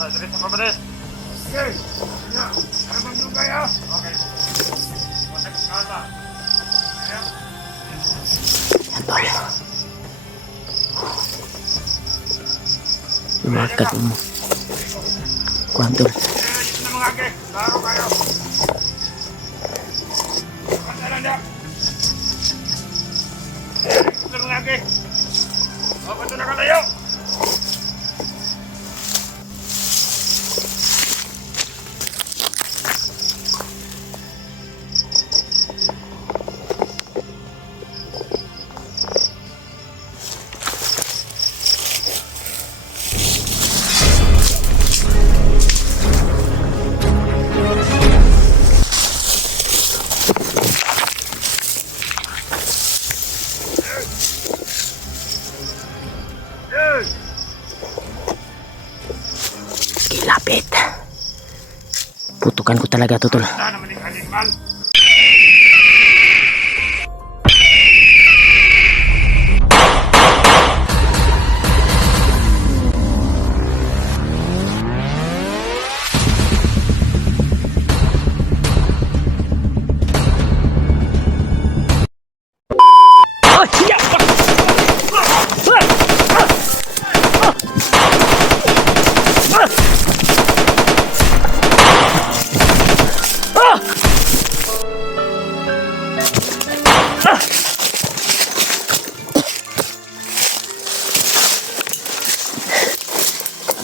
Diretso pa ba rin? Sige! Ano bang yung kaya? Okay. Masag kalma. Ayan. Tol. Lumakad mo. Kuhan tol. Dito na mga ake. Laro kayo. Pagkanta lang niya. Dito na mga ake. O, ba't na kalayo? Lapit. Putukan ko talaga to tol. Saan naman yung kalimban?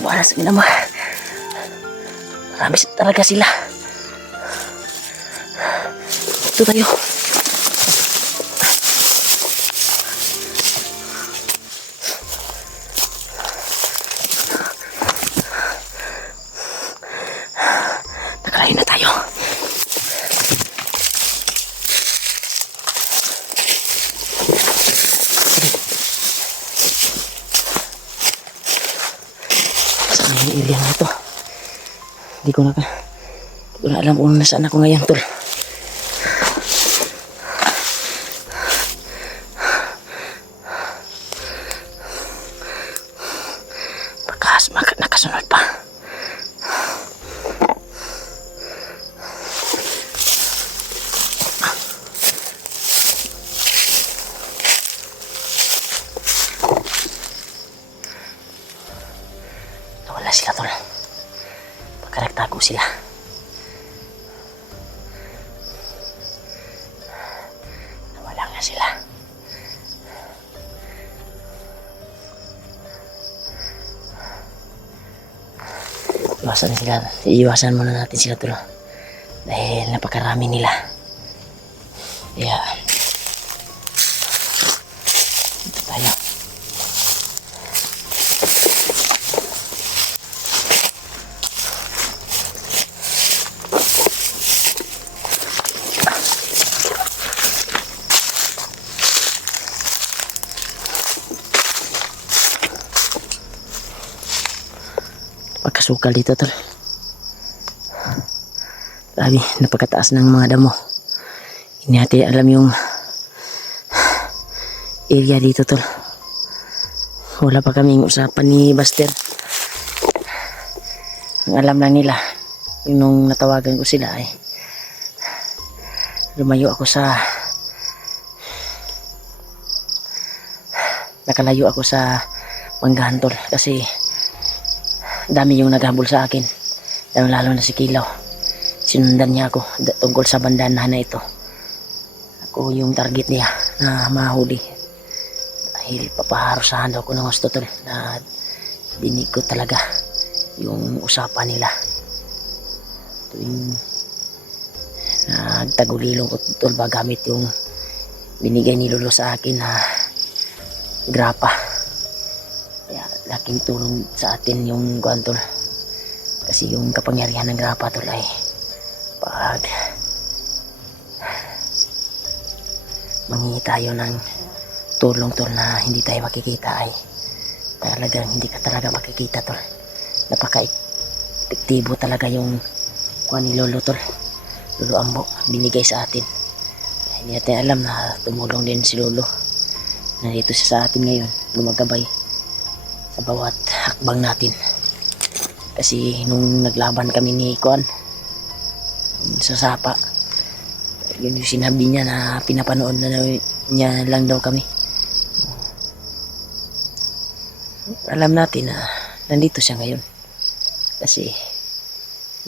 Wala sa ginama. Marami talaga sila. Ito tayo. Nakalayo na tayo. Yung area na ito, hindi ko na alam kung nasaan ako ngayon tol. Bakas nakasunod pa. Wala sila tol. Pagkarektago sila. Nawala nga sila. Iiwasan muna natin sila tol. Dahil napakarami nila. Kaya dito tayo. Pagkasukal dito tol. Grabe, napakataas ng mga damo. Hindi natin alam yung area dito tol. Wala pa kaming usapan ni Buster. Ang alam lang nila, yung nung natawagan ko sila ay nakalayo ako sa Manggahan tol, kasi dami yung naghabol sa akin, lalo na si Kilaw. Sinundan niya ako tungkol sa bandana na ito. Ako yung target niya na mahuli, dahil papaharusahan daw ko ng gusto tol. Na dinig ko talaga yung usapan nila tuwing nagtagulilong ko tol ba gamit yung binigay ni Lolo sa akin na grapa. Kaya laking tulong sa atin yung guwan tol, kasi yung kapangyarihan ng grapa tol ay pag manghingi tayo ng tulong tol na hindi tayo makikita ay talagang hindi ka talaga makikita tol. Napaka-epektibo talaga yung kuha ni Lolo tol, Lolo Ambo, binigay sa atin. Hindi natin alam na tumulong din si Lolo. Nandito siya sa atin ngayon, gumagabay sa bawat hakbang natin. Kasi nung naglaban kami ni Kuan sa Sapa, yun yung sinabi niya na pinapanood na niya lang daw kami. Alam natin na nandito siya ngayon kasi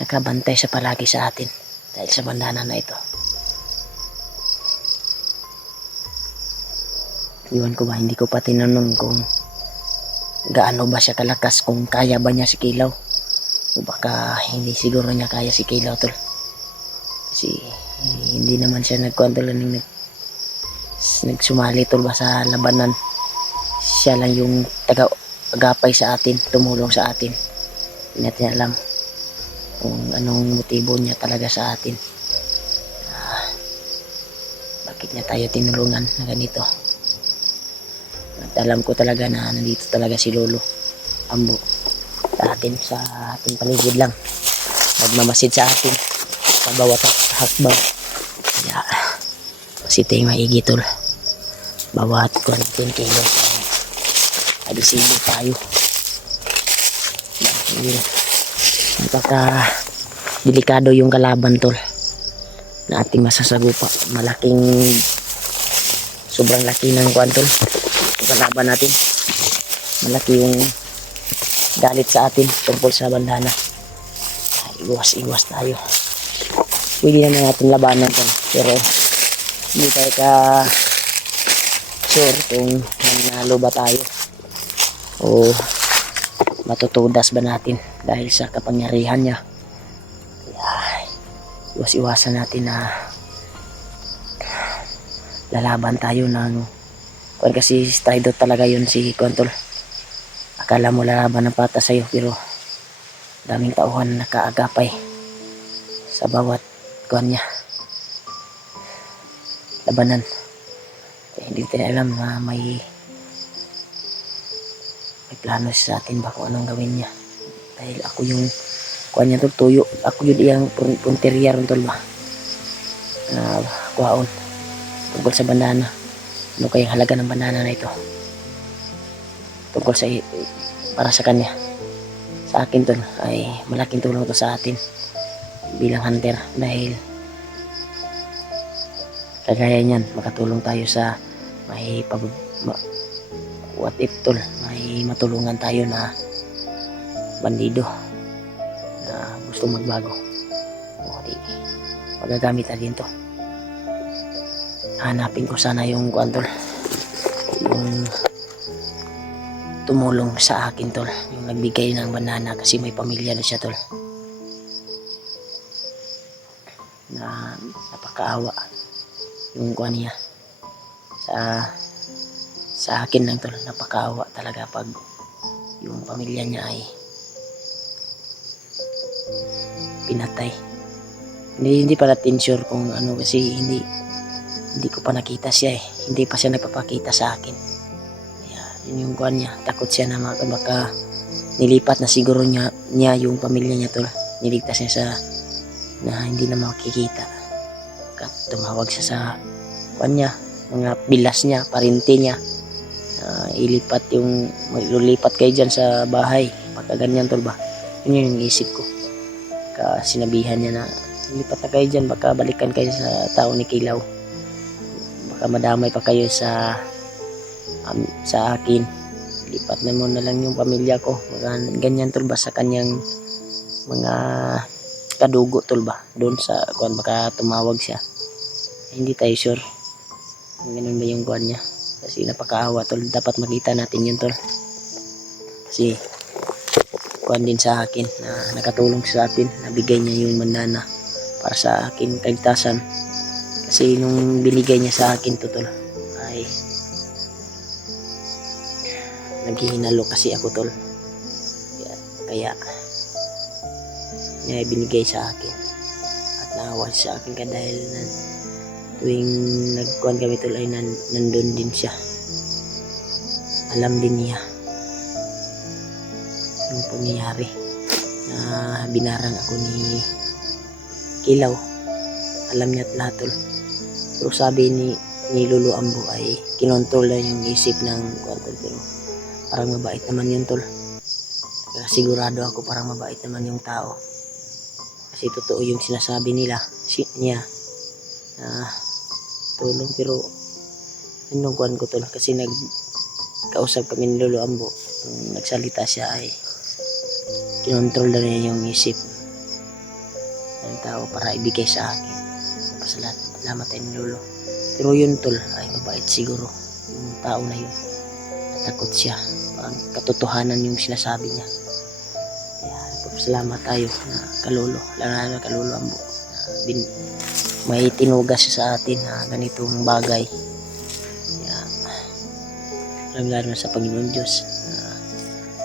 nakabantay siya palagi sa atin dahil sa bandana na ito. Iwan ko ba, hindi ko pa tinanong kung gaano ba siya kalakas, kung kaya ba niya si Kilaw, o baka hindi siguro niya kaya si Kilaw tol, kasi hindi naman siya nagkwento lang nagsumali tol ba sa labanan. Siya lang yung agapay sa atin, tumulong sa atin. Hindi natin alam kung anong motibo niya talaga sa atin, bakit niya tayo tinulungan na ganito. At alam ko talaga na nandito talaga si Lolo Ambo sa ating paligid lang, nagmamasid sa atin sa bawat hakbang. Kaya positing maigi tol, bawat 20 kilo agresibo tayo dahil napaka delikado yung kalaban tol na ating masasagupa. Malaking, sobrang laki ng kuwan tol, kalaban natin. Malaki yung galit sa atin tungkol sa bandana. Iwas tayo. Pwede naman natin labanan tol, pero hindi tayo ka sure kung manalo ba tayo o matutudas ba natin dahil sa kapangyarihan niya. Kaya iwasan natin na lalaban tayo ng kuwan, kasi strider talaga yun si Kuwan tol. Akala mo lalaban ng pata sa'yo, pero daming tauhan nakaagapay sa bawat kuwan niya, labanan. Kaya hindi natin alam na may plano sa atin ba kung anong gawin niya. Dahil ako yung kuwan niya tol, tuyo. Ako yun iyang punteriya ron tol ba, kuhaon tungkol sa bandana. Ano kayang halaga ng banana na ito tungkol sa para sa kanya. Sa akin tol ay malaking tulong to sa atin bilang hunter, dahil kagaya niyan makatulong tayo sa what if tol, may matulungan tayo na bandido na gusto magbago, o di magagamit natin to. Hanapin ko sana yung kuwan tol, yung tumulong sa akin tol, yung nagbigay ng banana, kasi may pamilya na siya tol, na napakaawa yung kuwan niya sa akin lang tol. Napakaawa talaga pag yung pamilya niya ay pinatay. Hindi pa natin sure kung ano, kasi hindi ko pa nakita siya hindi pa siya nagpapakita sa akin. Kaya yun yung kuwan niya, takot siya na baka nilipat na siguro niya yung pamilya niya tol, niligtas niya sa na hindi na makikita. Baka tumawag siya sa kuwan niya, mga bilas niya, parinti niya, ilipat yung maglilipat kayo dyan sa bahay, baka ganyan tol ba. Yun yung isip ko, sinabihan niya na lipat na kayo dyan, baka balikan kayo sa tao ni Kilaw, baka madamay pa kayo sa akin, lipat na mo na lang yung pamilya ko, baka ganyan tol ba, sa kanyang mga kadugo tol ba, doon sa kuwan, baka tumawag siya. Hindi tayo sure ganun ba yung kuwan niya, kasi napakaawa tol. Dapat makita natin yun tol, kasi kuwan din sa akin na nakatulong sa atin, nabigay niya yung bandana para sa akin kaligtasan. Kasi nung binigay niya sa akin to tol ay naghihinalo kasi ako tol, kaya niya binigay sa akin at naawa sa akin ka, dahil tuwing nagkuhan kami tol ay nandun din siya. Alam din niya yung pangyayari na binarang ako ni Kilaw, alam niya at lahat tol. Pero sabi ni Lolo Ambo ay kinontrol na yung isip ng kuwan tol, pero parang mabait naman yun tol. Kaya sigurado ako parang mabait naman yung tao. Kasi totoo yung sinasabi nila, niya, na tulong. Pero anong kuhan ko tol, kasi nagkausap kami ni Lolo Ambo. Nung nagsalita siya ay kinontrol na niya yung isip ng tao para ibigay sa akin. Pasalamat tayo ni Lolo. Pero yun tol, ay mabait siguro yung tao na yun. Natakot siya, parang katotohanan yung sinasabi niya. Kaya nagpapasalamat tayo na kalolo, lalo na kalolo Ambo, na may tinugas siya sa atin na ganitong bagay. Kaya lalo na sa Panginoon Diyos,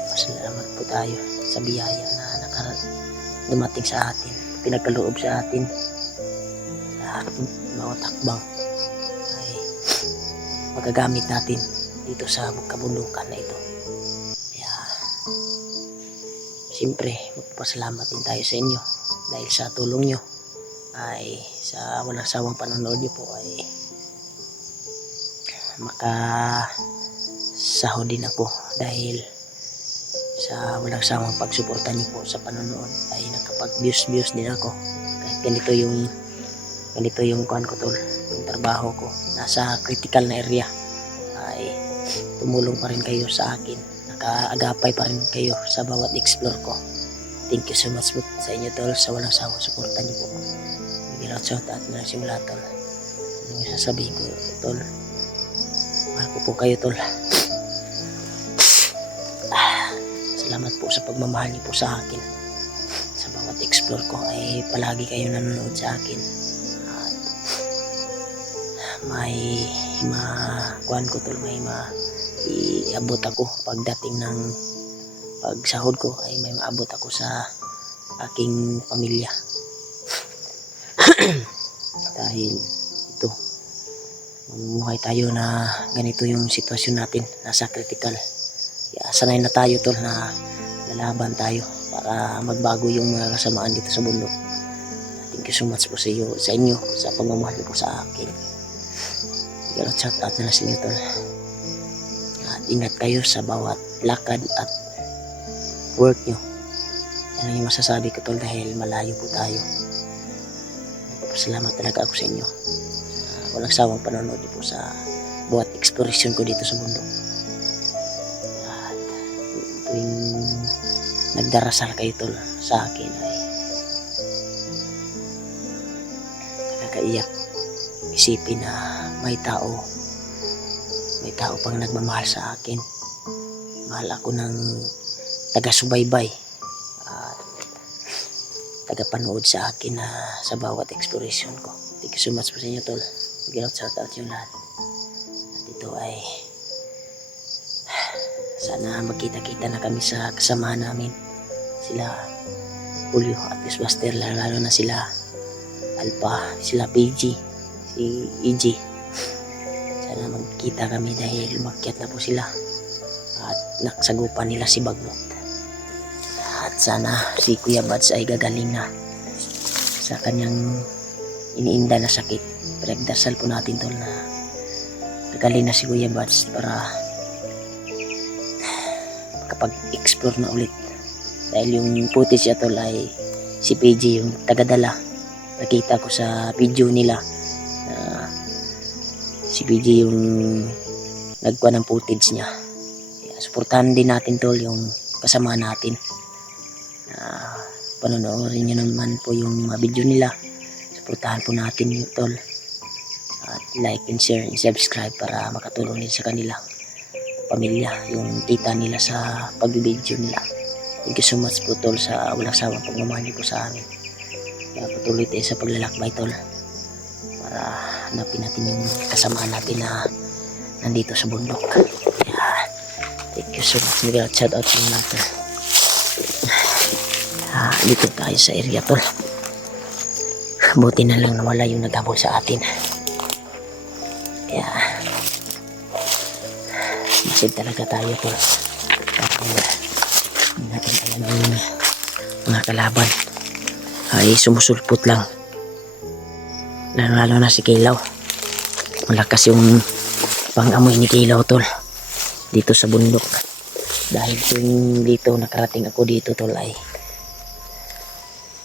pasalamat po tayo sa biyaya na dumating sa atin, pinagkaloob sa atin sa ating mga takbang ay magagamit natin dito sa kabundukan na ito. Kaya siyempre magpapasalamat din tayo sa inyo dahil sa tulong nyo ay sa walang sawang panonood nyo po ay makasahod din ako dahil sa walang sawang pagsuporta niyo po sa panonood ay nakapag-views din ako. Kahit ganito yung kuhan ko tol, yung trabaho ko nasa critical na area, ay tumulong pa rin kayo sa akin, nakaagapay pa rin kayo sa bawat explore ko. Thank you so much po sa inyo tol, sa walang sawang suporta niyo po. Bigyan out shout out na simula tol. Ano yung sasabihin ko tol, mahal ko po kayo tol. Salamat po sa pagmamahal niyo po sa akin. Sa bawat explore ko ay palagi kayo nanonood sa akin. At may kuhan ko tol, may iabot ako pagdating ng pagsahod ko, ay may maabot ako sa aking pamilya. Dahil ito, mamumuhay tayo na ganito yung sitwasyon natin, nasa critical. Kaya sanay na tayo tol na lalaban tayo para magbago yung mga kasamaan dito sa bundok. Thank you so much po sa inyo sa pagmamahal po sa akin. Pero shout out na sa inyo tol. At ingat kayo sa bawat lakad at work nyo. Yan yung masasabi ko tol dahil malayo po tayo. Salamat talaga ako sa inyo. Walang sawang panonood po sa bawat exploration ko dito sa bundok. Tuwing nagdarasal kayo tol sa akin ay nakakaiyak isipin na may tao pang nagmamahal sa akin. Mahal ako ng taga-subaybay at taga-panood sa akin na sa bawat exploration ko. Thank you so much po sa inyo tol. Bigyan out shout out yung lahat. At ito ay sana magkita-kita na kami sa kasama namin. Sila Julio at Buster, lalo na sila Alpha, sila PG, si EG. Sana magkita kami dahil umakyat na po sila at naksagupan nila si Bagnot. At sana si Kuya Bads ay gagaling na sa kanyang iniinda na sakit. Pinagdasal po natin tol na gagaling na si Kuya Bads para kapag-explore na ulit. Dahil yung footage niya tol ay si PG yung tagadala. Nakita ko sa video nila na si PG yung nagkuha ng footage niya. Kaya suportahan din natin tol yung kasama natin. Panonoorin nyo naman po yung mga video nila. Suportahan po natin yung tol. At like and share and subscribe para makatulong din sa kanila pamilya, yung kita nila sa pag-video nila. Thank you so much po tol sa walang sawang pagmamahal niyo po sa amin. Kaya patuloy tayo sa paglalakbay tol para hanapin natin yung kasamaan natin na nandito sa bundok. Kaya thank you so much. Bigyan shout out yung natin. Dito tayo sa area tol. Buti na lang nawala yung naghabol sa atin. Kaya masid talaga tayo tol. Hindi natin alam yung mga kalaban ay sumusulpot lang, lalo na si Kilaw. Malakas yung pang-amoy ni Kilaw tol dito sa bundok. Dahil tuwing dito nakarating ako dito tol ay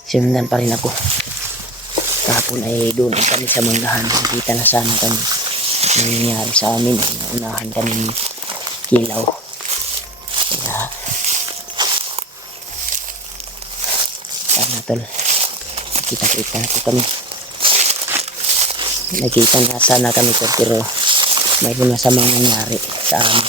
sinundan pa rin ako. Kahapon ay doon ang kami sa manggahan. Nakita na sana kami. Nangyayari sa amin ay naunahan kami ng kilaw. Kaya sana tol, kita-kita na po kami. Nakita na sana kami tol, pero mayroon masamang nangyari sa amin.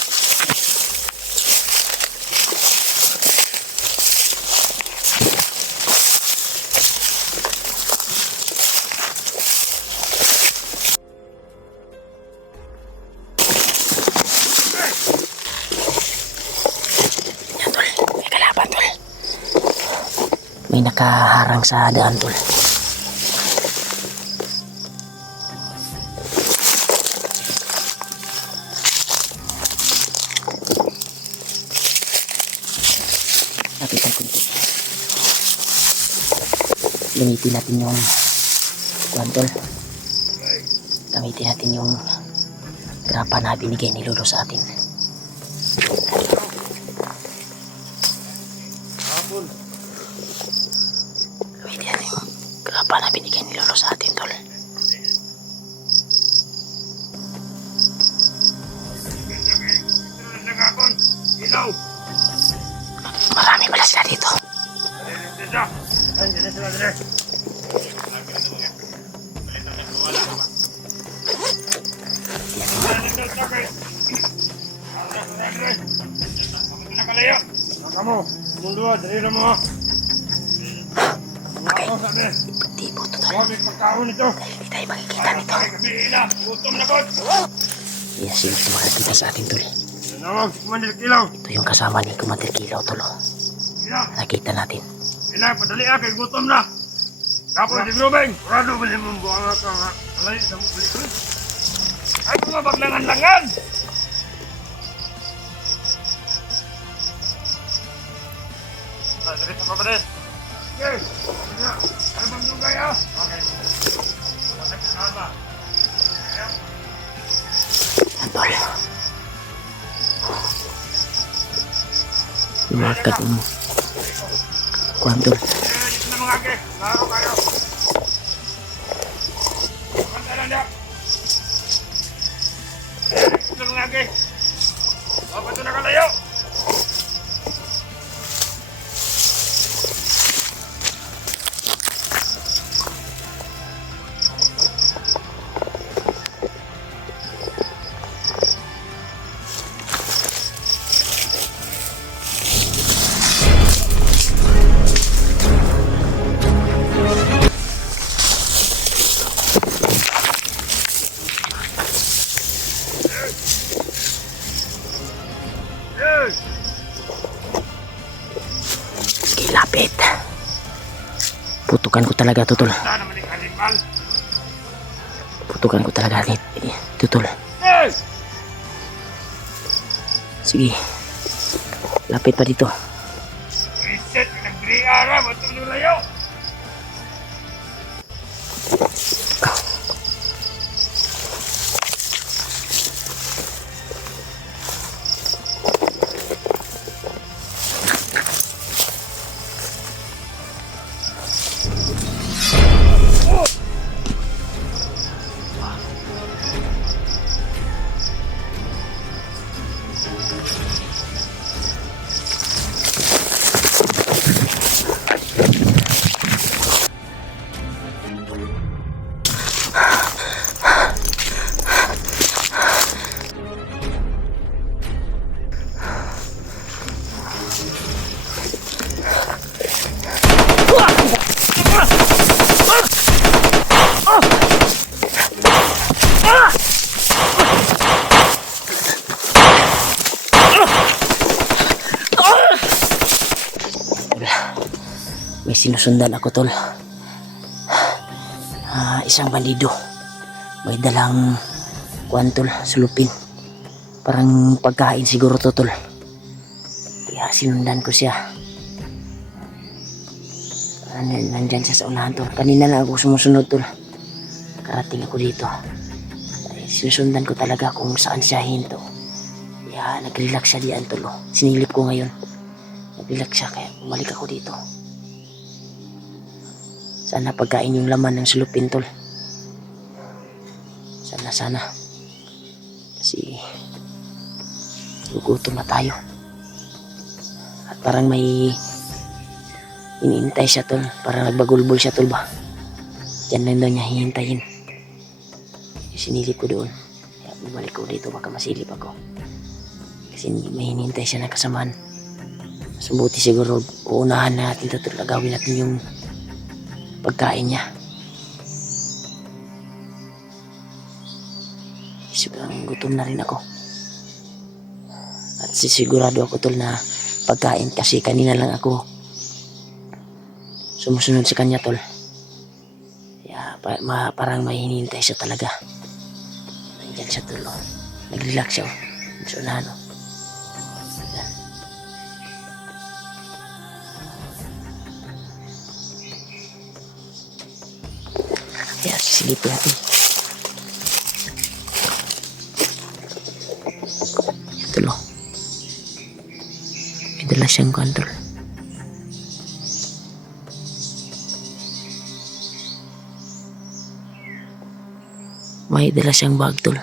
Yan tol, may kalaban tol. May nakaharang sa daan tol. Napitan ko ito. Gamitin natin yung kuwan tol. Gamitin natin yung grapa na binigay ni Lolo sa atin. Gamitin natin yung grapa na binigay ni Lolo sa atin tol. Nagakon. Ilaw. Marami pala sila dito. Dito. Andiyan na sila dire. Nakalayo. Kamu, munduan dari mo. Okay. Ako sabi. Tipo to tol. Huwag may pagkaon ito. Hindi tayo makikita nito. Kabila. Gutom na kot. Yes, sino ito makikita sa atin tol. Nawag, kumandil kilaw. Ito yung kasama ni Commander Kilaw tol. Kilaw. Nakita natin. Kilaw, padali kay gutom na. Kapon di grubeng. Rado ba mo buang ka nga. Alay sa mo balik. Ay, kumabaglangan-langan. Sakit apa pada? Okay. Ya. Abang juga ya. Okay. Sakit apa? Ya. Yan tol. Lumakad mo. Kuwan tol. Dito na mga ake. Laro kayo. Pantalan dia. Dito na mga ake. Apa tu nak kalayo? Lapit. Putukan ko talaga to tol. Dah naman yung animal. Putukan ko talaga ito tol. Hey! Sige. Lapit pa dito. Reset ng Griara. Matong nulayo. May sinusundan ako tol. Isang bandido. May dalang kuwan tol, sulupin. Parang pagkain siguro to tol. Kaya sinundan ko siya. Nandyan siya sa unahan tol. Kanina na ako sumusunod tol. Karating ako dito. Sinusundan ko talaga kung saan siya hinto. Kaya Kaya nag-relax siya diyan tol. Sinilip ko ngayon. Nag-relax siya kaya bumalik ako dito. Sana pagkain yung laman ng sulupin tol. Sana. Kasi gugutom na tayo. At parang may iniintay siya tol. Parang nagbagulbol siya tol ba. Diyan lang daw niya hihintayin. Sinilip ko doon. Kaya bumalik ko dito baka masilip ako. Kasi may hinihintay siya na kasamaan. Sumuti siguro uunahan na natin ito tol. Gagawin natin yung pagkain niya. Sobrang gutom na rin ako. At sisigurado ako tol na pagkain kasi kanina lang ako sumusunod sa kanya tol. Kaya parang may hinihintay siya talaga. Nandiyan siya tol. Oh. Nag-relax siya. Oh. So na ano. Yan. Kaya sisilipin natin. Ito lo. May dala siyang kontrol. May dala siyang bag tol.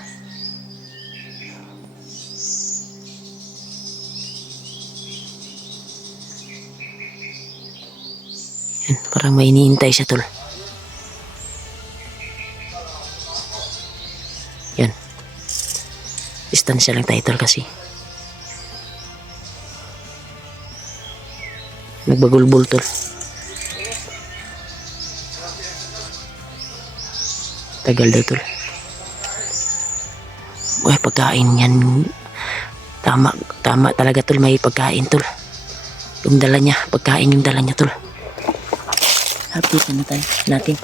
Yan, parang may iniintay siya tol. Yan. Distansya lang tayo tol kasi. Nagbagulbol tol. Tagal daw tol. Uy, pagkain yan. Tama talaga tol, may pagkain tol. Yung dala niya, pagkain yung dala niya tol. Update na tayo natin.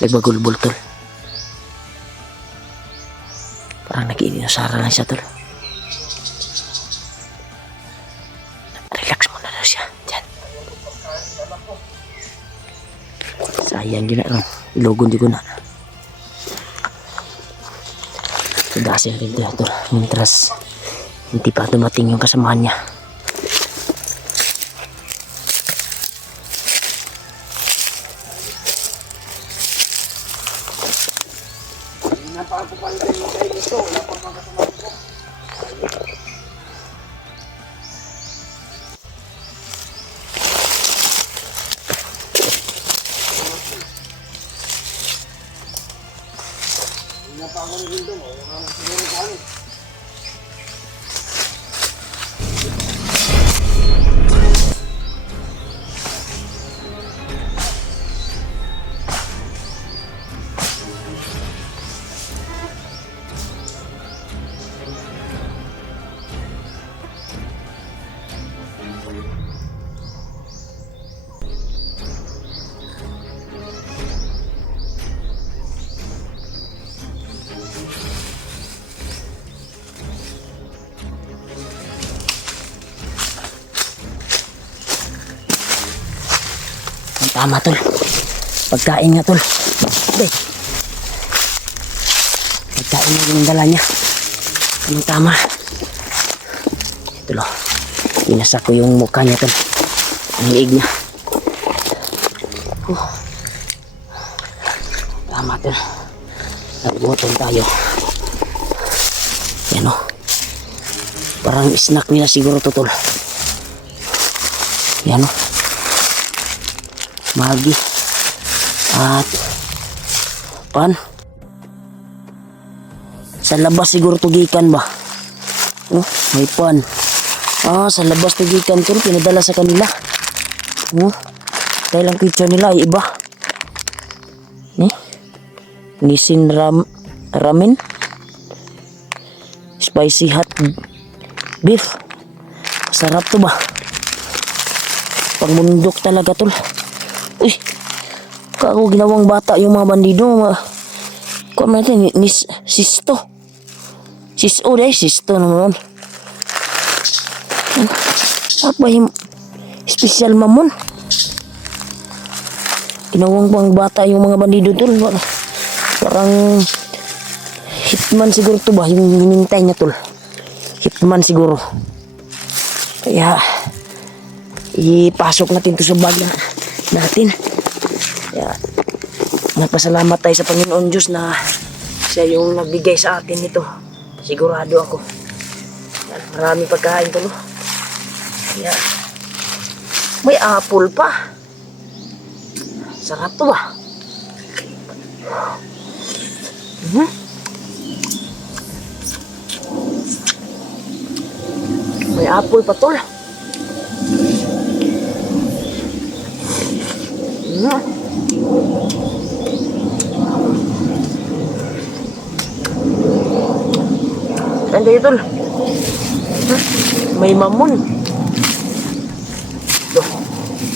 Nagbagulbol tol. Parang nag-iinasara lang siya tol. Relax muna daw siya. Diyan. Sayang yun na. Ilogon di ko na. Tugasin rin dito tol. Mintras hindi pa dumating yung kasamahan niya. Tama tol. Pagkain nga tol. Pagkain nga yung dala niya. Anong tama. Ito lo. Pinasak ko yung mukha niya tol. Ang liig niya. Tama tol. Nagbuton tayo. Yan o. Parang snack nila siguro to tol. Yan o. Magi at pan sa labas siguro tugikan ba. Oh, may pan. Sa labas tugikan to pinadala sa kanila. Dahil ang picture nila ay iba. Nissin ramen spicy hot beef. Sarap to ba? Pangmundok talaga tol. Uy, kako ginawang bata yung mga bandido. Kung man ito, sisto. Sisto dahil, sisto naman. Apa yung special mamon? Ginawang bang bata yung mga bandido tol. Parang hitman siguro to ba yung hinintay niya tol. Hitman siguro. Kaya ipasok natin to sa bag natin. Kaya nagpasalamat tayo sa Panginoon Diyos na siya yung nagbigay sa atin nito. Sigurado ako. Yan, maraming pagkain tol. Kaya may apple pa. Sarap to ba? May apple pa tol. Saan kayo tol? May mamon. Loh,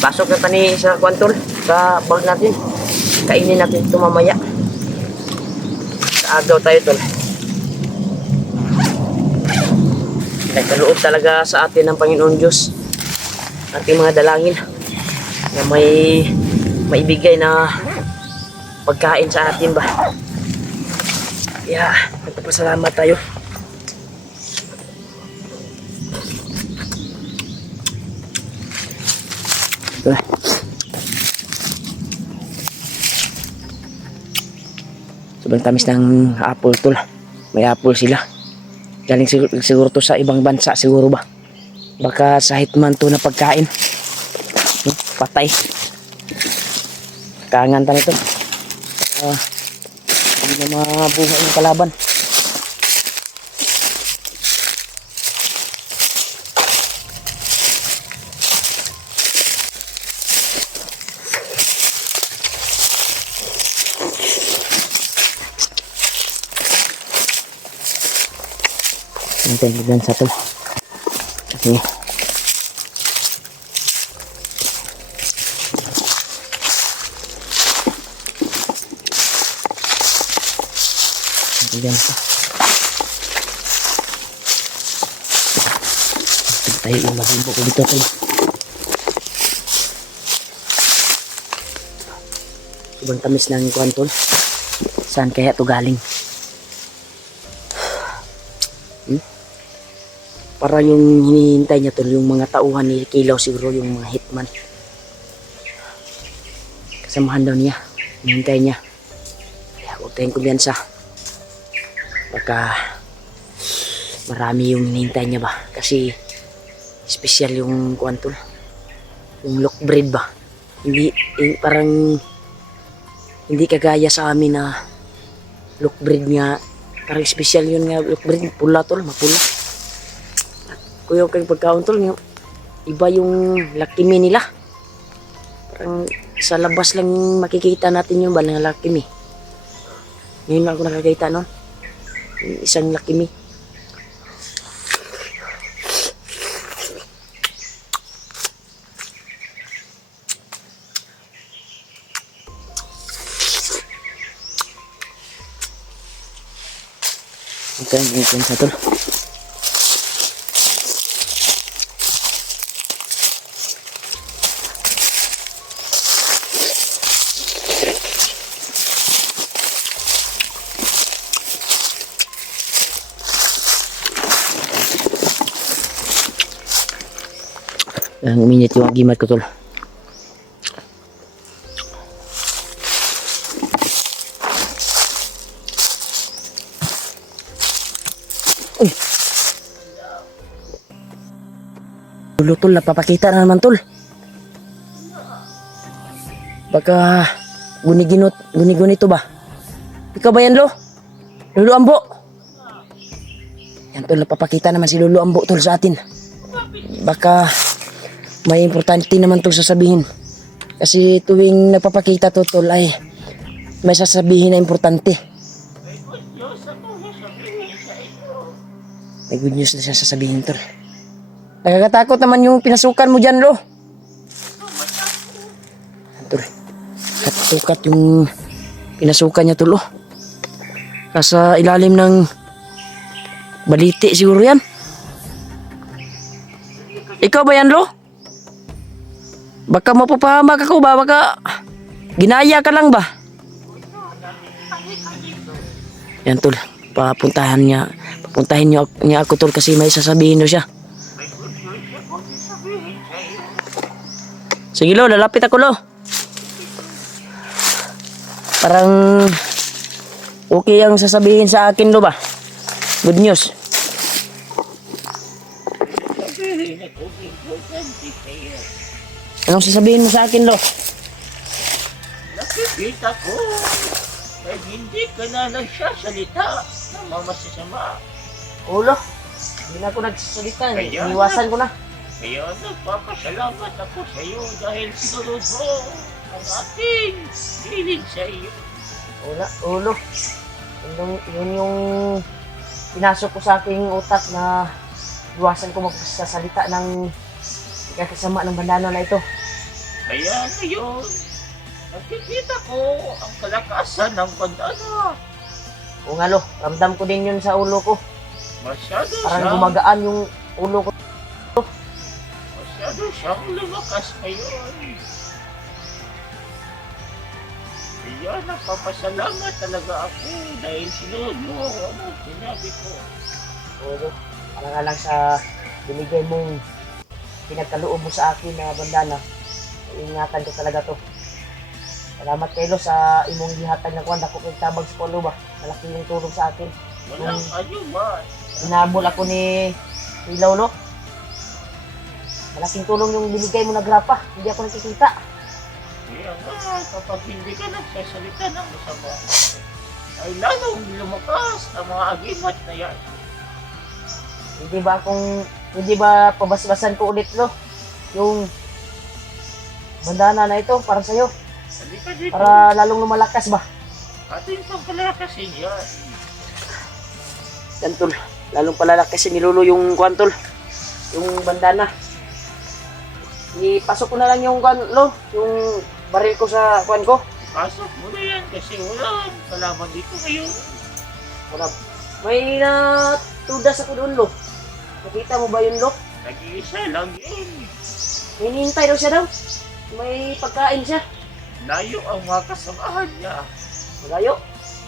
pasok na tani sa kwantol. Sa bag natin. Kainin natin ito mamaya. Sa agaw tayo tol. Nagkaloob talaga sa atin ng Panginoon Diyos. Ating mga dalangin na may maibigay na pagkain sa atin ba. Kaya nagpapasalamat tayo. Ito. Sobrang tamis ng apple tol. May apple sila. Galing siguro to sa ibang bansa siguro ba. Baka sa hitman to na pagkain. Patay. Kaangan tayo ito. Hindi na mabuhay yung kalaban. Nanti dan satu. Ini. Kemudian tayo yung magiging ko dito tayo. Sobrang tamis ng kuwan. Saan kaya ito galing? Para yung hinihintay niya tol, yung mga tauhan ni Kilaw siguro, yung mga hitman. Kasamahan daw niya, hinihintay niya. Kaya huwag tayong kumyansa. Baka marami yung hinihintay niya ba. Kasi special yung kuwan tol. Yung lock breed ba. Hindi, parang hindi kagaya sa amin na lock breed nga. Parang special yun nga lock breed. Pula tol, mapula. Kuya kay pagkaon tol, iba yung lakimi nila. Parang sa labas lang makikita natin yung balang lakimi. Ngayon lang ako nakakita nun. Yung isang lakimi. Okay, ganyan sa tol. Ang uminit yung agimat ko tol. Uy. Tulo tol, napapakita na naman tol. Baka guni-gunito ba? Ikaw ba yan lo? Lolo Ambo? Yan tol, napapakita naman si Lolo Ambo tol sa atin. Baka may importante naman itong sasabihin. Kasi tuwing nagpapakita to tol ay may sasabihin na importante. May good news na siya sasabihin tol. Nakakatakot naman yung pinasukan mo dyan lo. Tol, sukat yung pinasukan niya tol lo. Nasa ilalim ng baliti siguro yan. Ikaw ba yan, Lo? Baka mapapahamak ako ba? Baka ginaya ka lang ba? Yan, Tol. Papuntahin niya ako, Tol, kasi may sasabihin na siya. Sige, Lo. Lalapit ako, Lo. Parang okay ang sasabihin sa akin, Lo ba? Good news. Anong sasabihin mo sa akin, Lo? Nakikita ko ay hindi ka na nagsasalita ng mga masasama. Ulo, hindi na ako nagsasalita. Kaya Iniwasan ko na. Kaya nagpapasalamat ako sa iyo dahil sinunod mo ang ating hiling sa iyo. Ulo. Yun yung pinasok ko sa aking utak na iwasan ko magsasalita ng kasama ng bandana na ito. Kaya ngayon, nakikita ko ang kalakasan ng bandana. O nga, Lo, ramdam ko din yun sa ulo ko. Masyado Parang gumagaan yung ulo ko. Masyado siyang lumakas ngayon. Kaya nagpapasalamat talaga ako dahil sinunod mo ang sinabi ko. Ulo, para nga lang sa binigay mong pinagkaloob mo sa akin na bandana. Iingatan ko talaga to. Salamat kayo sa imong gihatag ng kwan. Ako kay tabag sa polo ba. Malaki yung tulong sa akin. Walang ayuman. Inabol ako ni Ilaw, Lo. Malaking tulong yung binigay mo na grapa. Hindi ako nakikita. Kaya nga, kapag hindi ka nagsasalita ng masama, ay lalong lumakas ang mga agimat na yan. Hindi ba pabasbasan ko ulit, Lo? Yung bandana na ito para sa'yo. Halika dito. Para lalong lumalakas ba? Ating pangkalakasin yan. Yan, Tol. Lalong palalakasin ni Lolo yung kwan, Tol. Yung bandana. Ipasok ko na lang yung kwan, Lo. Yung baril ko sa kwan ko. Pasok mo na yan kasi walang kalaman dito ngayon. Wala. May natudas ako doon, Lo. Nakita mo ba yun, Lo? Nag-iisa lang yun. May hinihintay daw siya daw. May pagkain siya. Layo ang mga kasamahan niya. Malayo.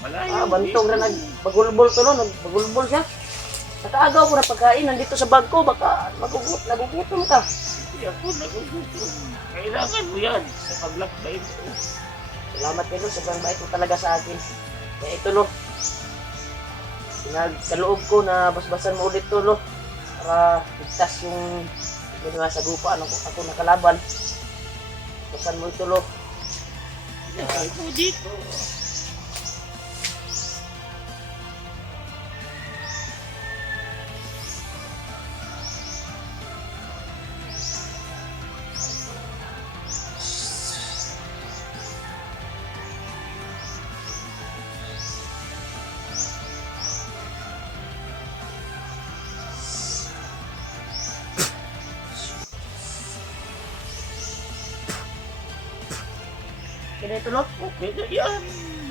Malayo. Bantong na nagbagulbol to, no? Nagbagulbol siya. Nakaagaw ko na pagkain. Nandito sa bag ko. Baka nagugutom ka. Hindi ako nagugutom. Kailangan mo yan sa paglakbay mo. Salamat kayo. Sobrang bait mo talaga sa akin. Kaya ito, Lo. Pinagkaloob ko na basbasan mo ulit to, Lo. Para ligtas yung mga sa grupa. Ako nakalaban. Basan mo ito, Lo. Ilagay mo dito. Kaya ito, Lo. Okay na yan.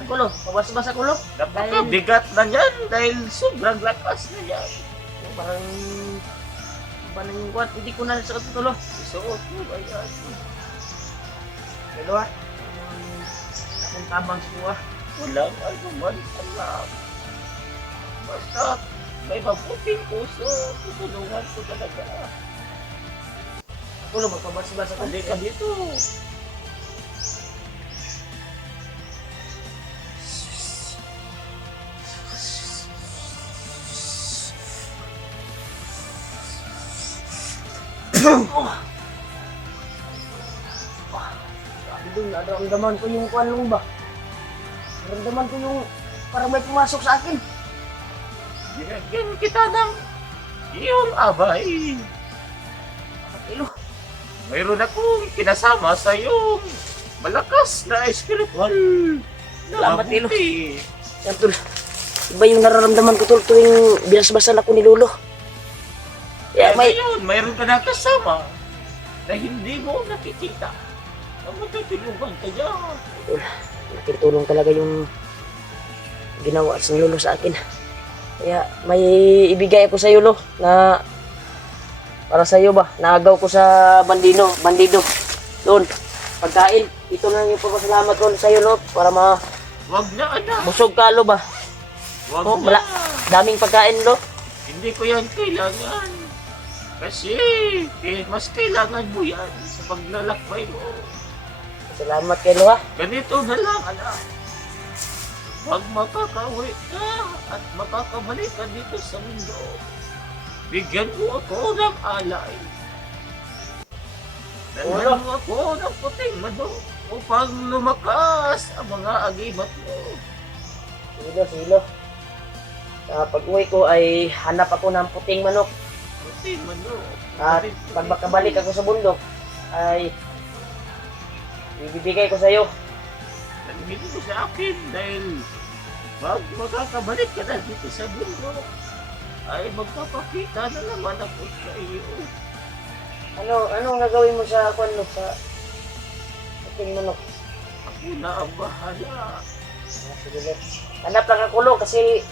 Ako, Lo. Pabasbas ako, Lo. Napakabigat na yan dahil sobrang lakas na yan. Parang ba na yung kwan? Hindi ko na sa ito, Lo. Isuot mo ba yan? Pero akong tabang sa buwa. Walang anuman alam. Basta may mabuting puso. Tutulungan ko talaga. Ako, Lo. Magpabasbas ako. Halika dito. Doon, naramdaman ko yung kwan mo ba? Naramdaman ko yung parang may pumasok sa akin. Binagyan kita ng iyong abay. Ilo, Mayroon akong kinasama sa iyong malakas na espiritual. Salamat, Ilo. Mabuti. yan, Tol. Iba yung nararamdaman ko, Tol, tuwing binasbasan ako ni Lolo. Kaya Kaya may... ngayon, mayroon ka na kasama na hindi mo nakikita. Na matutulungan ka niya. Tol, laking tulong talaga yung ginawa ng lolo sa akin. Kaya may ibigay ako sa iyo, lo, na para sa iyo ba, naagaw ko sa bandido. Doon, pagkain. Ito na yung pagpasalamat ko sa iyo, lo, para Wag na, anak. busog ka, lo ba? Wag Oh, na. daming pagkain, lo. Hindi ko yan kailangan. Kasi mas kailangan mo yan sa paglalakbay mo. Salamat kay lo, ha. Ganito na lang, anak. Pag makakauwi ka at makakabalik ka dito sa mundo, bigyan mo ako ng alay. Dalhan mo ako ng puting manok upang lumakas ang mga agimat mo. Silo. Sa pag-uwi ko ay hanap ako ng puting manok. Puting manok. At pag makabalik ako sa bundok, ay ibibigay ko sa iyo. Nalingin mo sa akin dahil pag makakabalik ka na dito sa mundo, ay magpapakita na naman ako sa iyo. Anong gagawin mo sa sa puting manok? Ako na ang bahala. Sige, lo. Hanap lang ako, lo, kasi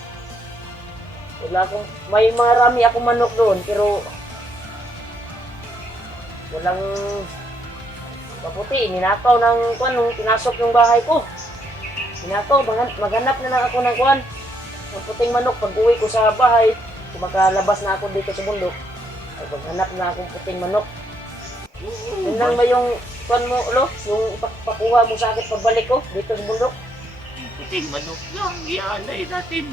may marami akong manok doon, pero walang maputi. Ninakaw ng nung pinasok yung bahay ko. Ninakaw, maghanap na lang ako ng ng puting manok. Pag uwi ko sa bahay, kung makalabas na ako dito sa bundok, ay maghanap na akong puting manok. Yun lang ba yung mo, lo? Yung pakuha mo sa akin pagbalik ko dito sa bundok? Puting manok lang iaalay natin.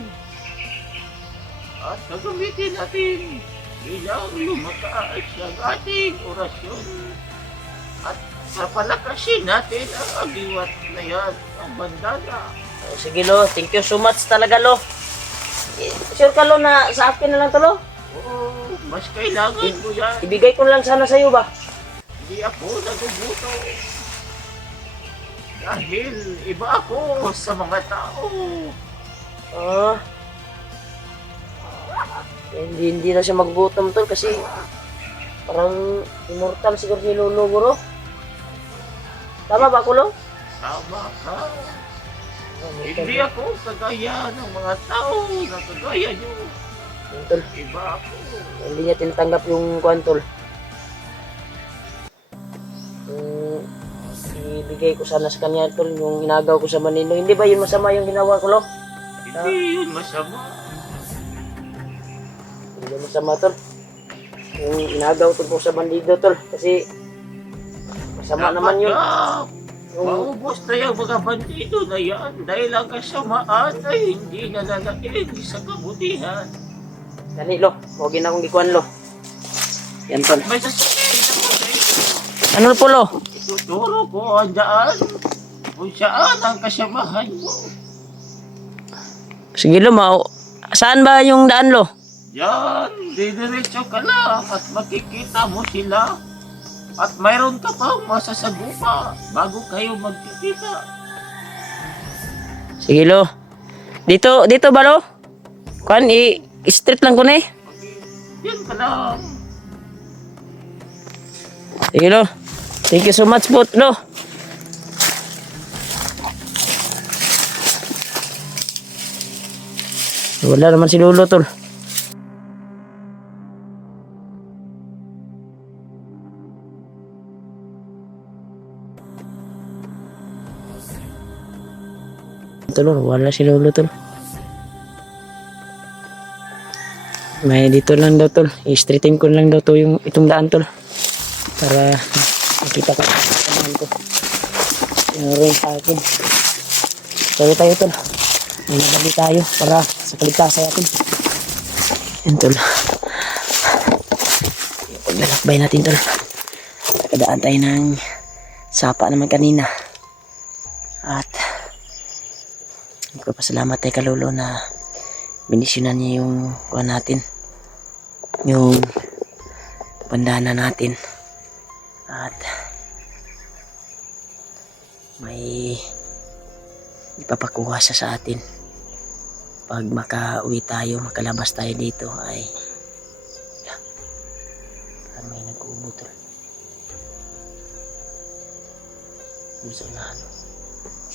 At gagamitin natin bilang lumakas ang ating orasyon. At napalakasin natin ang agiwat na yan, ang bandana. Oh, sige, lo. Thank you so much talaga, lo. Sure ka, lo, na sa akin na lang to, lo? Oo, mas kailangan mo yan. Ibigay ko lang sana sa iyo ba? Hindi ako naguguto. Dahil iba ako sa mga tao. Ah. Hindi na siya magugutom, tol, kasi parang immortal siguro si Lolo, bro. Tama ba ako, lo? Tama ka. Hindi ako kagaya ng mga tao na kagaya nyo. Tol, Iba ako. hindi niya tinatanggap yung kuwan, tol. Ibigay ko sana sa kanya, tol, yung inagaw ko sa Manilo. Hindi ba yun masama yung ginawa ko, lo? Hindi yun masama. Hindi yun masama, tol. Yung inagaw ko sa bandido, tol. Kasi masama naman yun. Maubos na yung mga bandido na yan dahil ang kasamaan ay hindi na nalaig sa kabutihan. Gani, lo. Huwag na akong gikuan, lo. Yan, tol. May sasabihin ako sa iyo. Ano po, lo? Ituturo ko ang daan kung saan ang kasamahan mo. Sige, lo, saan ba yung daan, lo? Yan, didiretso ka lang at makikita mo sila. At mayroon ka pang masasagupa bago kayo magkikita. Sige, lo. Dito ba, lo? Kuan, street lang ko na eh. Yan ka lang. Sige, lo. Thank you so much po, lo. Wala naman si Lolo, tol. Tol, wala si Lolo, tol. May dito lang daw, tol. I-straighten ko lang daw to itong daan, tol. Para makita ko ang ko. Yung ring sa akin. Tayo, tol. May nabali tayo para sa kaligtasan natin. Yan, tol. Paglalakbay natin, tol. Nakadaan tayo ng sapa naman kanina. At nagpapasalamat tayo kay Lolo na binisyonan niya yung kuha natin. Yung bandana natin. At may ipapakuha siya sa atin. Pag makauwi tayo, makalabas tayo dito ay parang may nag-uubo, tol. Gusto na ano.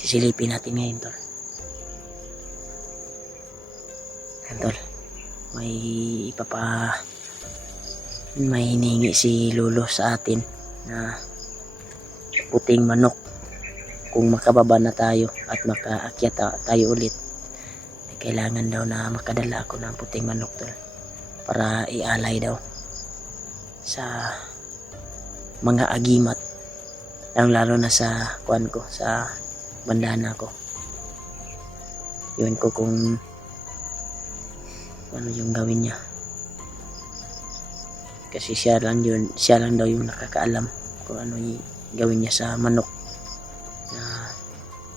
Sisilipin natin ngayon, tol. Yan, tol. May hinihingi si Lolo sa atin na puting manok. Kung makababa na tayo at makaakyat tayo ulit, ay kailangan daw na makadala ako ng puting manok, tol, para ialay daw sa mga agimat, lalo na sa kuan ko, sa bandana ko. Yun ko kung ano yung gawin niya, kasi siya lang daw yung nakakaalam kung ano yung gawin niya sa manok na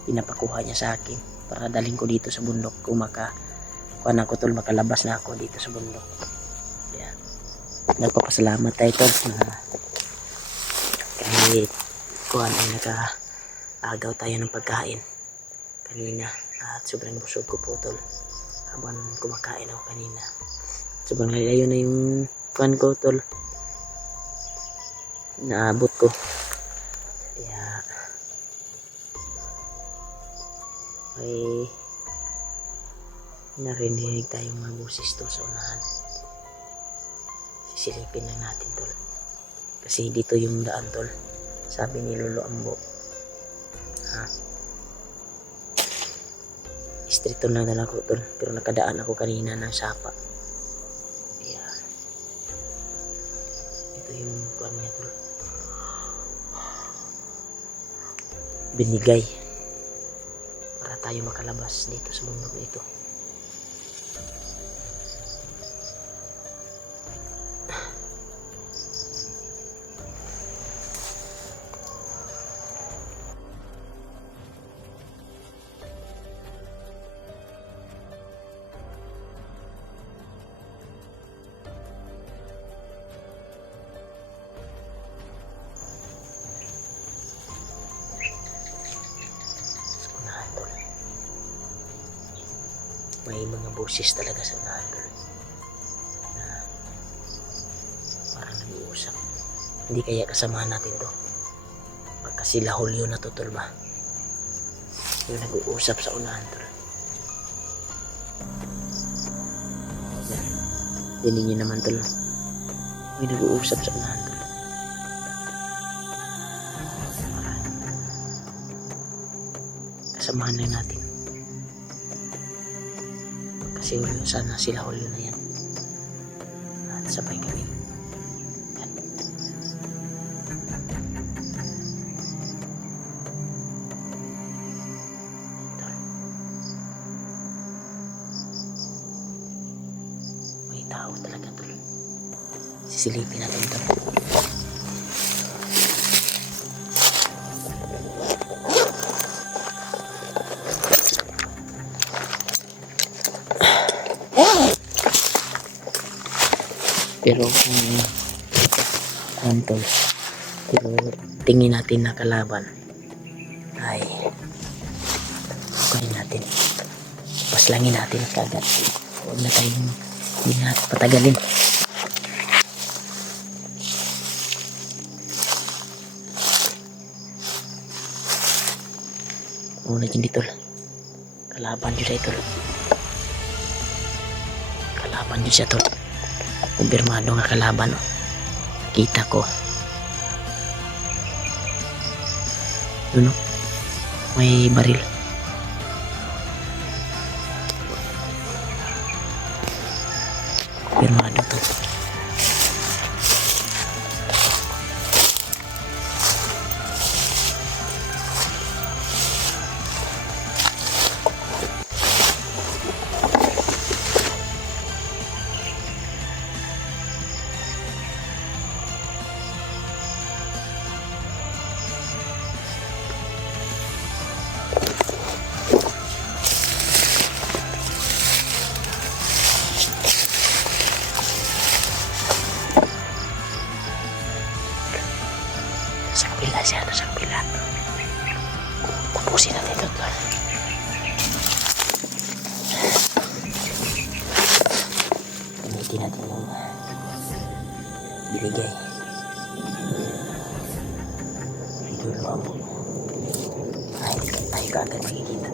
pinapakuha niya sa akin para dalhin ko dito sa bundok. Kung kuan ako, tol, makalabas na ako dito sa bundok. Yeah. Nagpapasalamat tayo, tol, na kahit kuan ay nakaagaw tayo ng pagkain kanina, at sobrang busog ko po, tol, habang kumakain ako kanina. Sobrang layo na yung kuan ko, tol, naabot ko. Kaya may narinig tayong mga busis, tol, sa unahan. Sisilipin lang natin, tol, kasi dito yung daan, tol, sabi ni Lolo Ambo. Straight lang na ako, tol, pero nakadaan ako kanina ng sapa. Kaya ito yung kuan niya, tol, binigay para tayo makalabas dito sa bundok na ito. May mga boses talaga sa unahan, tol, na parang nag-uusap. Hindi kaya kasamahan natin to, pagka sila Julio na to, tol, ba? Yung nag-uusap sa unahan, tol. Yan. Dinig niyo naman, tol, may nag-uusap sa unahan, tol. Kasamahan lang natin. Kasi sana sila Julio na yan, at sabay kami. Yan. Tol, may tao talaga, tol. Sisilipin natin, tol. Pero kung tol, pero tingin natin na kalaban ay kunin natin, paslangin natin kagad. Huwag na tayong hindi na patagalin. Una dyan dito, kalaban dyan siya, tol. Kalaban dyan siya, tol. Kumpirmado nga kalaban, oh. Kita ko. Yun, oh. May baril. Kumpirmado to. Sakpila siya, sakpila. Tapusin natin ito, tol. Gamitin natin yung binigay. Lolo Ambo. Ay, tayo kaagad makikita.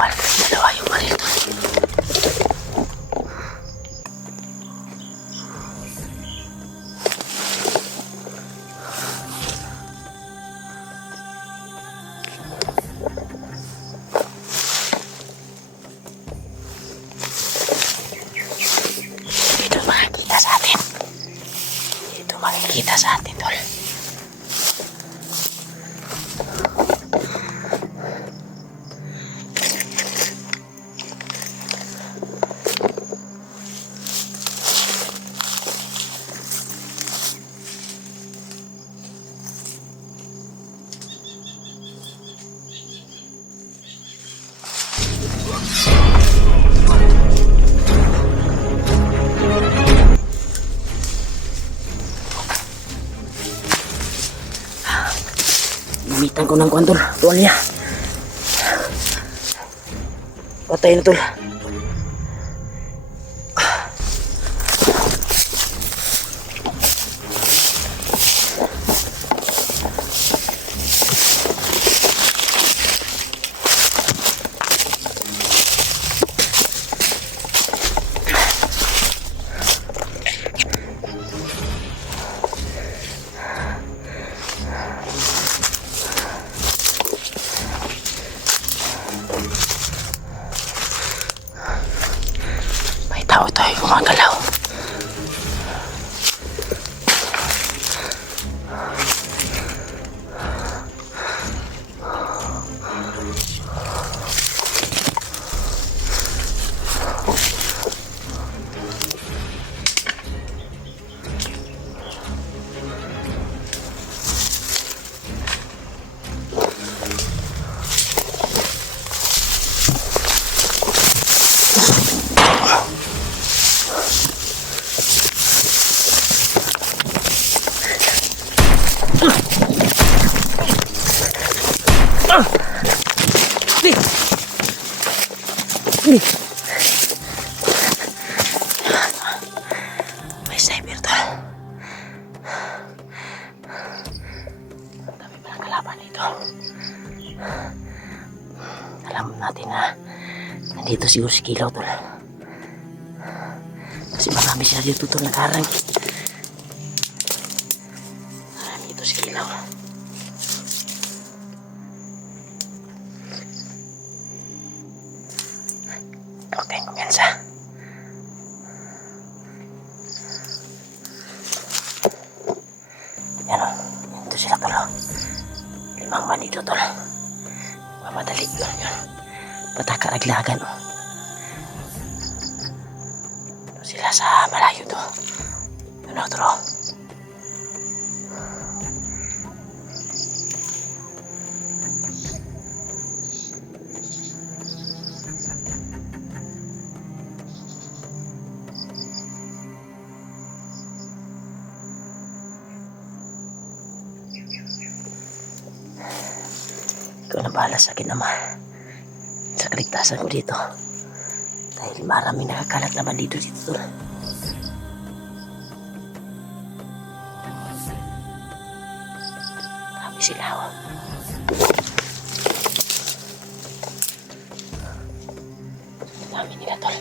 Dalawa yung baril tol. Ito makikita sa atin. Ito makikita sa atin tol. Gamitan ko ng kwantor, tuwalya. Patay na tol. May tao tayo gumagalaw. May sniper tol. Ang dami palang kalaban dito. Alam natin na nandito siguro si Kilaw tol. Kasi marami sila dito tol nag-arang. Nandito si Kilaw. Okay, kumyansa. Yan o, ito sila tol. 5 man dito tol. Mamadali yun. Pataka-aglagan o. Ito sila sa malayo to. Yun o tol o. Ikaw na bahala sa akin, Ama. Sa kaligtasan ko dito. Dahil maraming nakakalat naman dito tol. Kami sila, oh. Dami nila, tol.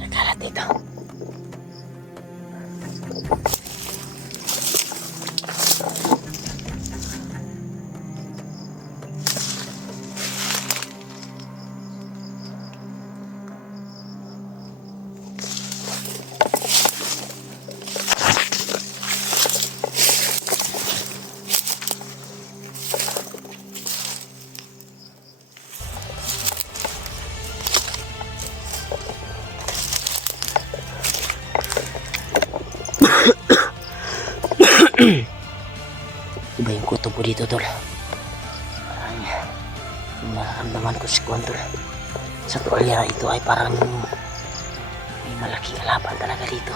Nakalat dito. Iba yung kutob ko dito tol. Parang nararamdaman ko si Kwan tol. Sa tuwalya ito ay parang may malaking laban talaga dito.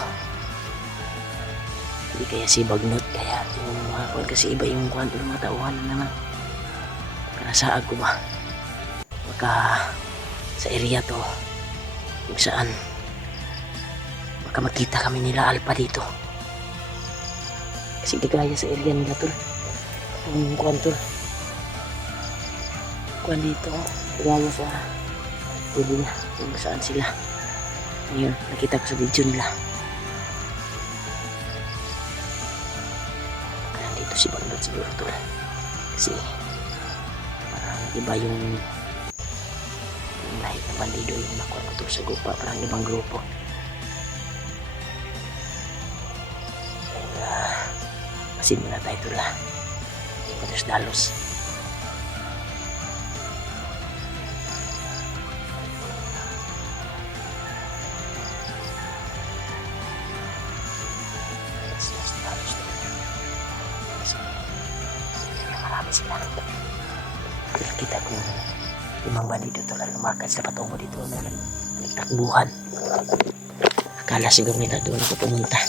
Hindi kaya si Bagnot, kaya yung mga Kwan kasi iba yung Kwan tol, mga tauhan naman. Kanasaag ko ba? Baka sa area to kung saan baka makita kami nila Alpha dito. Kasi gagaya sa area nila tol. Yung Kwan tol. Kwan dito. Kagaya sa pwede na kung saan sila. Ngayon, nakita ko sa video nila. Kaya dito si Bandot siguro to. Kasi parang iba yung lahi ng bandido yung nakuha ko to sa gupa. Parang ibang grupo. Kaya masin muna tayo ito lang. Patas dalos. Marami sila. Kita ko limang bandido ito lang lumakad sa patungo dito. Nagtakbuhan. Akala siguro nila doon ako pumunta.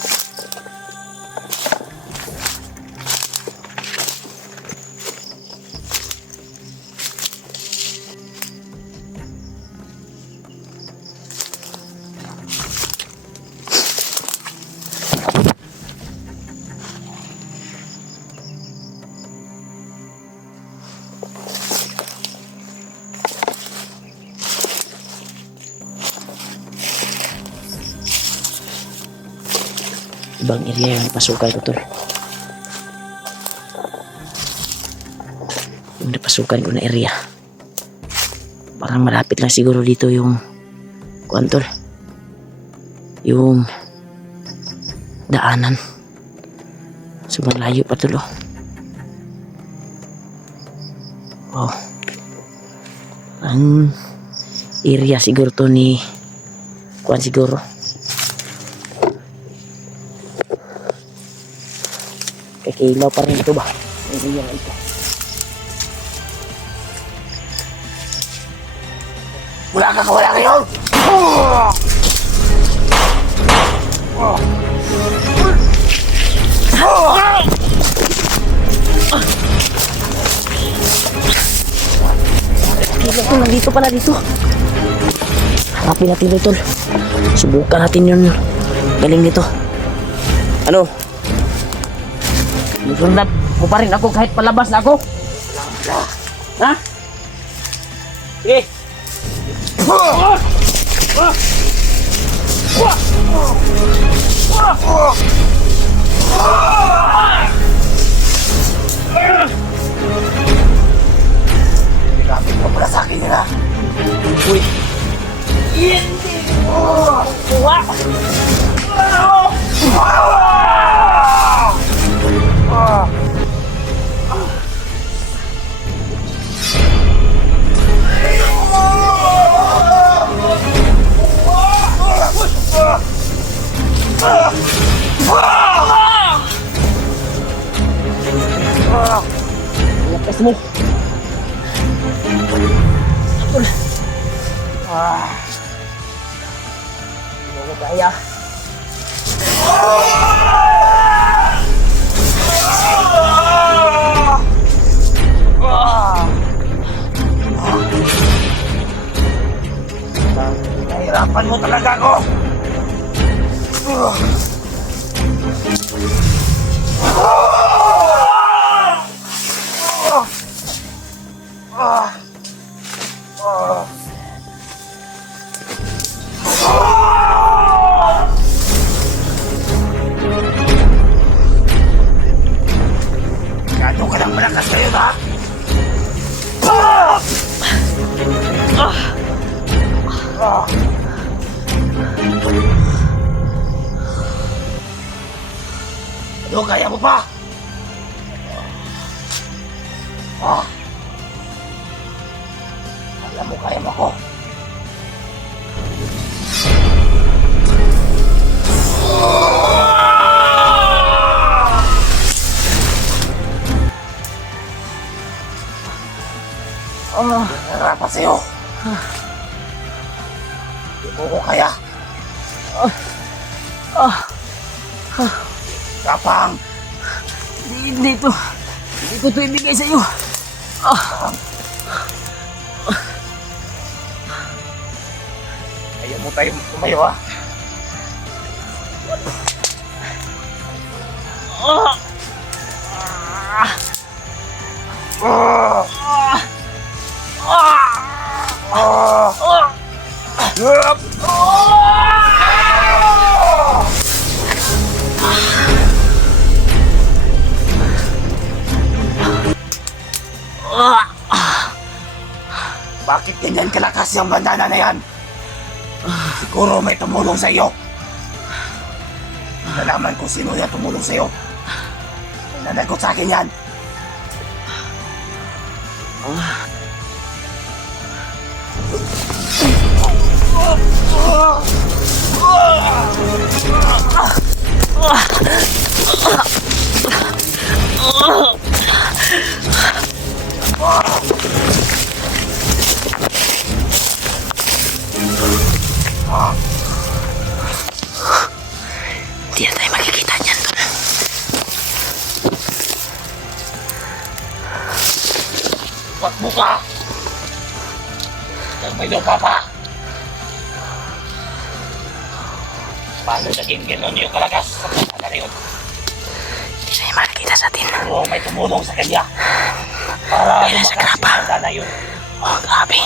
Ibang area yung napasukan ko to. Yung napasukan ko na area. Parang malapit lang siguro dito yung kuantol. Yung daanan. Sobrang layo pa tulo. Wow. Ang area siguro to ni kuan siguro. Kakilaw pa rin ito ba? Hindi yan ito. Wala ka kawala kayo! Kakilaw to, nandito pala dito. Harapin natin ito. Subukan natin yun. Galing nito. Ano? Sundan mo pa rin ako kahit palabas na ako. Ha? Sige. Lapit mo pala sa akin nila. Uy. Hindi mo. Lakas mo. Hindi ko kaya. Nahirapan mo talaga ako. Gato ka lang malakas kayo ba? Ano, kaya mo pa? Alam mo, kaya mo ako. Narapat sa'yo. Hindi mo ko kaya. Kapang! Hindi ito. Hindi ko ito ibigay sa iyo. Ayaw mo tayo tumayo ha. Bakit ganyan kalakas yung bandana na yan? Siguro may tumulong sa iyo. Nalaman ko sino yung tumulong sa iyo. Nanagot sa akin yan. Hindi na tayo makikita niyan, Tol. Wag mo ka! Nang may lupa pa! Paano naging gano'n yung kalakas sa bandana na yun? Hindi na makikita sa atin. Oo, may tumulong sa kanya. Para Kailan sa lumakas yung grapa? bandana yun. Oh, grabe.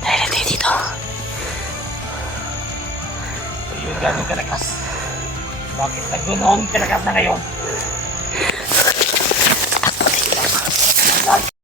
Dahil tayo dito. Yung gano'ng kalakas. Bakit nagano'ng kalakas na ngayon? Takbo tayo.